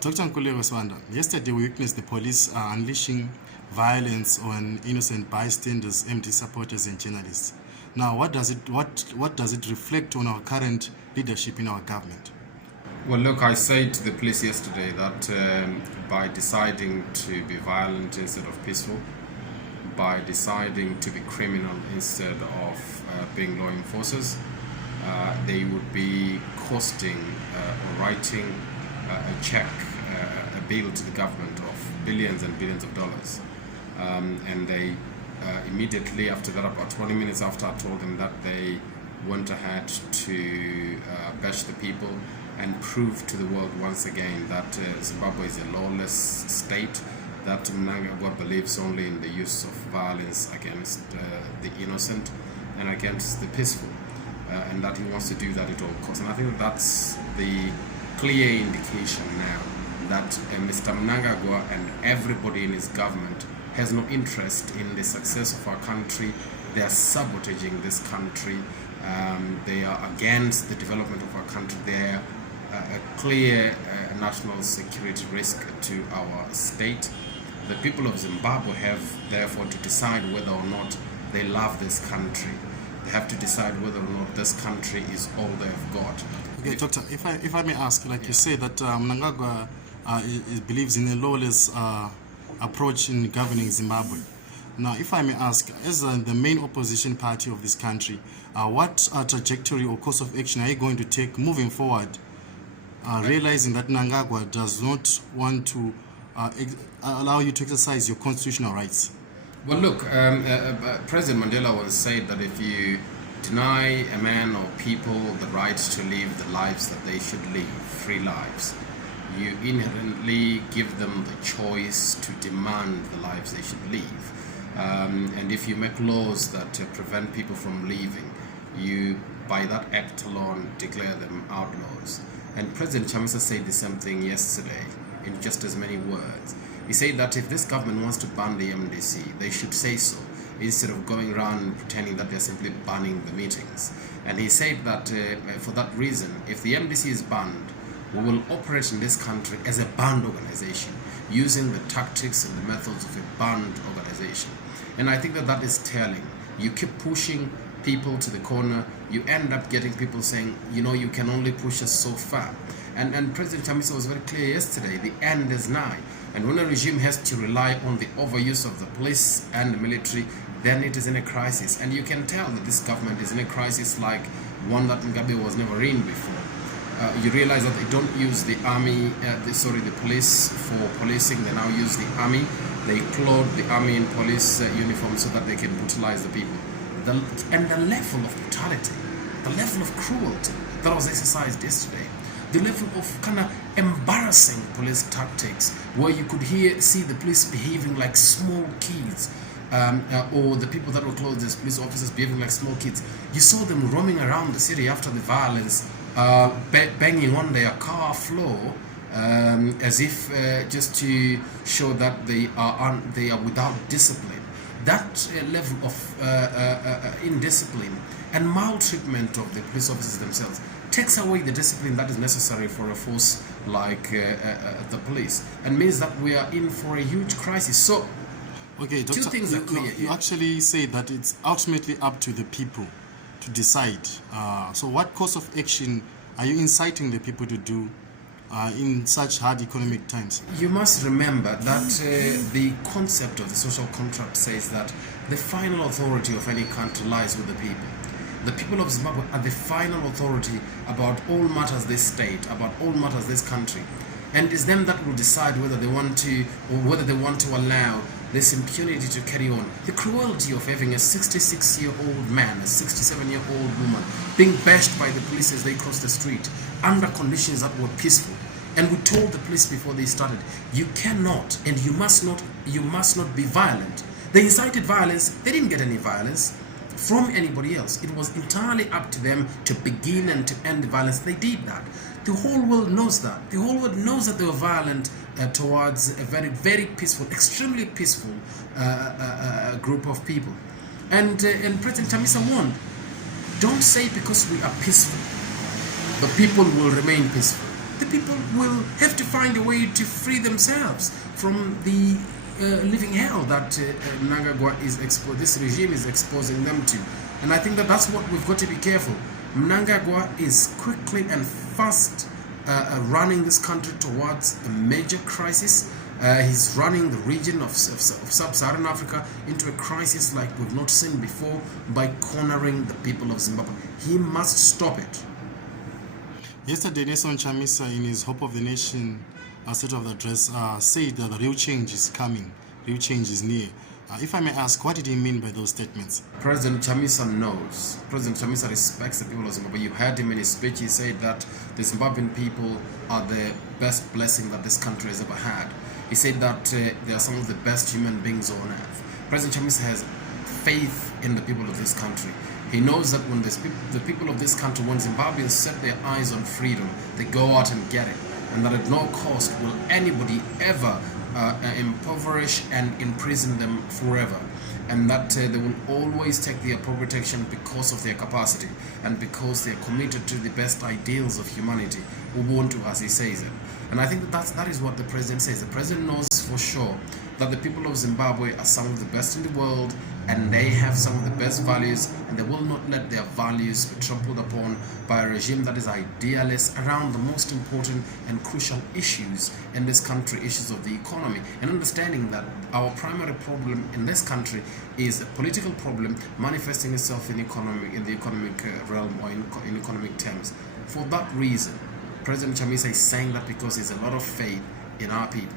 Dr. Nkululeko Sibanda, yesterday we witnessed the police unleashing violence on innocent bystanders, MD supporters and journalists. Now, what does it reflect on our current leadership in our government? Well, look, I said to the police yesterday that by deciding to be violent instead of peaceful, by deciding to be criminal instead of being law enforcers, they would be costing or writing a check, a bill to the government of billions and billions of dollars. And they immediately after that, about 20 minutes after I told them that, they went ahead to bash the people and prove to the world once again that Zimbabwe is a lawless state, that Mnangagwa believes only in the use of violence against the innocent and against the peaceful, and that he wants to do that at all costs. And I think that's the clear indication now that Mr. Mnangagwa and everybody in his government has no interest in the success of our country. They are sabotaging this country. They are against the development of our country. They are a clear national security risk to our state. The people of Zimbabwe have therefore to decide whether or not they love this country. They have to decide whether or not this country is all they have got. Okay, Doctor, if I may ask, like you say that Mnangagwa believes in a lawless approach in governing Zimbabwe. Now, if I may ask, as the main opposition party of this country, what trajectory or course of action are you going to take moving forward, realizing that Mnangagwa does not want to allow you to exercise your constitutional rights? Well, look, President Mandela once said that if you deny a man or people the right to live the lives that they should live, free lives, you inherently give them the choice to demand the lives they should live. And if you make laws that prevent people from leaving, you, by that act alone, declare them outlaws. And President Chamisa said the same thing yesterday in just as many words. He said that if this government wants to ban the MDC, they should say so, instead of going around pretending that they're simply banning the meetings. And he said that for that reason, if the MDC is banned, we will operate in this country as a banned organization, using the tactics and the methods of a banned organization. And I think that that is telling. You keep pushing people to the corner, you end up getting people saying, you know, you can only push us so far. And President Chamisa was very clear yesterday, the end is nigh. And when a regime has to rely on the overuse of the police and the military, then it is in a crisis. And you can tell that this government is in a crisis like one that Mugabe was never in before. You realize that they don't use the army, the police for policing. They now use the army. They clothe the army in police uniform so that they can brutalize the people. And the level of brutality, the level of cruelty that was exercised yesterday, the level of kind of embarrassing police tactics, where you could see the police behaving like small kids, or the people that were clothed as police officers behaving like small kids. You saw them roaming around the city after the violence, banging on their car floor, as if just to show that they are without discipline. That level of indiscipline and maltreatment of the police officers themselves takes away the discipline that is necessary for a force like the police, and means that we are in for a huge crisis. So, okay, Doctor, two things are clear here. You actually say that it's ultimately up to the people to decide. So what course of action are you inciting the people to do in such hard economic times? You must remember that the concept of the social contract says that the final authority of any country lies with the people. The people of Zimbabwe are the final authority about all matters this state, about all matters this country. And it's them that will decide whether they want to, or whether they want to allow this impunity to carry on. The cruelty of having a 66-year-old man, a 67-year-old woman being bashed by the police as they cross the street under conditions that were peaceful. And we told the police before they started, you cannot and you must not be violent. They incited violence. They didn't get any violence from anybody else. It was entirely up to them to begin and to end the violence. They did that. The whole world knows that. The whole world knows that they were violent towards a very, very peaceful, extremely peaceful group of people. And President Chamisa warned, don't say because we are peaceful, the people will remain peaceful. the people will have to find a way to free themselves from the living hell that Mnangagwa this regime is exposing them to. And I think that that's what we've got to be careful. Mnangagwa is quickly and fast running this country towards a major crisis. He's running the region of sub-Saharan Africa into a crisis like we've not seen before by cornering the people of Zimbabwe. He must stop it. Yesterday, Nelson Chamisa, in his Hope of the Nation State of the Address, said that the real change is coming, real change is near. If I may ask, what did he mean by those statements? President Chamisa knows. President Chamisa respects the people of Zimbabwe. You heard him in his speech. He said that the Zimbabwean people are the best blessing that this country has ever had. He said that they are some of the best human beings on earth. President Chamisa has faith in the people of this country. He knows that when the people of this country, when Zimbabweans set their eyes on freedom, they go out and get it. And that at no cost will anybody ever impoverish and imprison them forever. And that they will always take the appropriate action because of their capacity and because they are committed to the best ideals of humanity, Ubuntu as he says it. And I think that is what the president says. The president knows for sure that the people of Zimbabwe are some of the best in the world, and they have some of the best values, and they will not let their values be trampled upon by a regime that is idealist around the most important and crucial issues in this country, issues of the economy, and understanding that our primary problem in this country is a political problem manifesting itself in the economic realm or in economic terms. For that reason, President Chamisa is saying that because there's a lot of faith in our people.